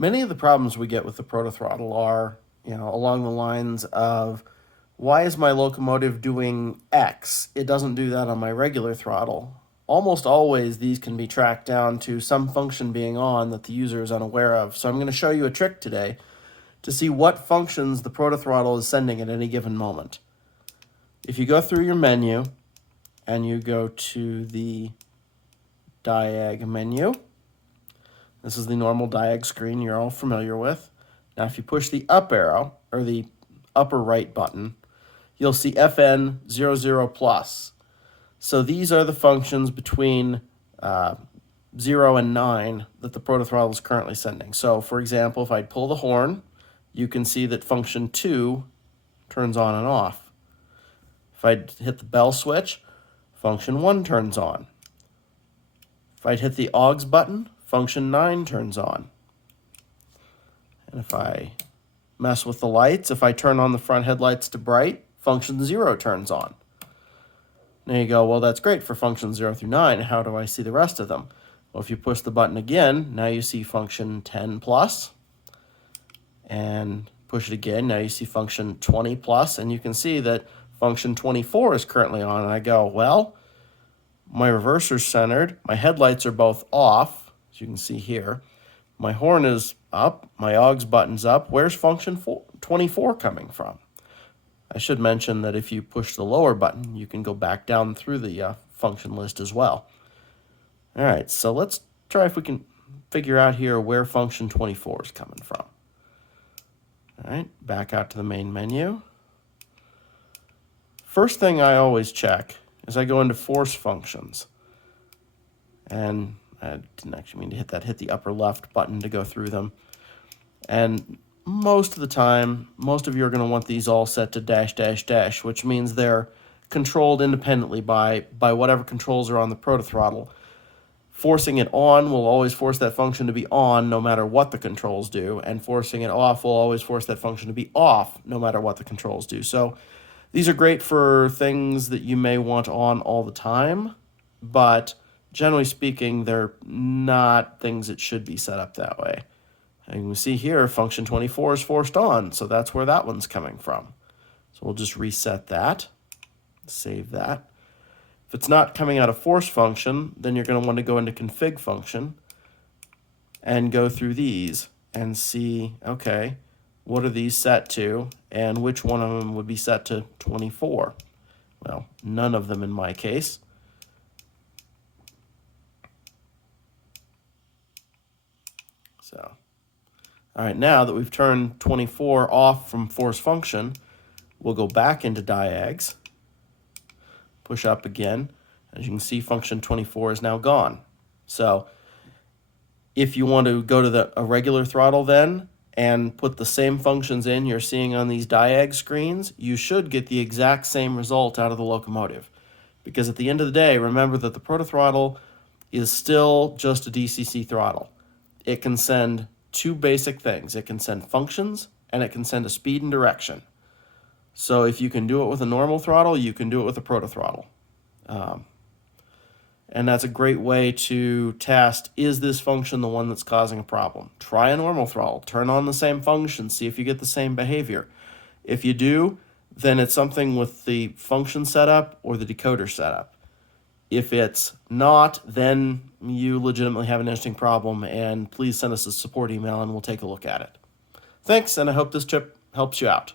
Many of the problems we get with the ProtoThrottle are, along the lines of, why is my locomotive doing X? It doesn't do that on my regular throttle. Almost always these can be tracked down to some function being on that the user is unaware of. So I'm going to show you a trick today to see what functions the ProtoThrottle is sending at any given moment. If you go through your menu and you go to the diag menu, this is the normal diag screen you're all familiar with. Now if you push the up arrow, or the upper right button, you'll see FN00 plus. So these are the functions between 0 and 9 that the ProtoThrottle is currently sending. So for example, if I pull the horn, you can see that function 2 turns on and off. If I hit the bell switch, function 1 turns on. If I hit the aux button, function 9 turns on. And if I mess with the lights, if I turn on the front headlights to bright, function 0 turns on. Now you go, well, that's great for functions 0 through 9. How do I see the rest of them? Well, if you push the button again, now you see function 10 plus. And push it again, now you see function 20 plus. And you can see that function 24 is currently on. And I go, well, my reverser's centered. My headlights are both off, as you can see here. My horn is up. My aux button's up. Where's function 24 coming from? I should mention that if you push the lower button, you can go back down through the function list as well. All right, so let's try if we can figure out here where function 24 is coming from. All right, back out to the main menu. First thing I always check is I go into force functions. And I didn't actually mean to hit that. Hit the upper left button to go through them. And most of the time, most of you are going to want these all set to --, which means they're controlled independently by whatever controls are on the ProtoThrottle. Forcing it on will always force that function to be on no matter what the controls do, and forcing it off will always force that function to be off no matter what the controls do. So these are great for things that you may want on all the time, but generally speaking, they're not things that should be set up that way. And you can see here, function 24 is forced on, so that's where that one's coming from. So we'll just reset that, save that. If it's not coming out of force function, then you're going to want to go into config function and go through these and see, okay, what are these set to, and which one of them would be set to 24? Well, none of them in my case. So, all right, now that we've turned 24 off from force function, we'll go back into diags, push up again. As you can see, function 24 is now gone. So if you want to go to a regular throttle then and put the same functions in you're seeing on these diag screens, you should get the exact same result out of the locomotive. Because at the end of the day, remember that the ProtoThrottle is still just a DCC throttle. It can send two basic things. It can send functions, and it can send a speed and direction. So if you can do it with a normal throttle, you can do it with a ProtoThrottle. And that's a great way to test, is this function the one that's causing a problem? Try a normal throttle, turn on the same function, see if you get the same behavior. If you do, then it's something with the function setup or the decoder setup. If it's not, then you legitimately have an interesting problem, and please send us a support email and we'll take a look at it. Thanks, and I hope this tip helps you out.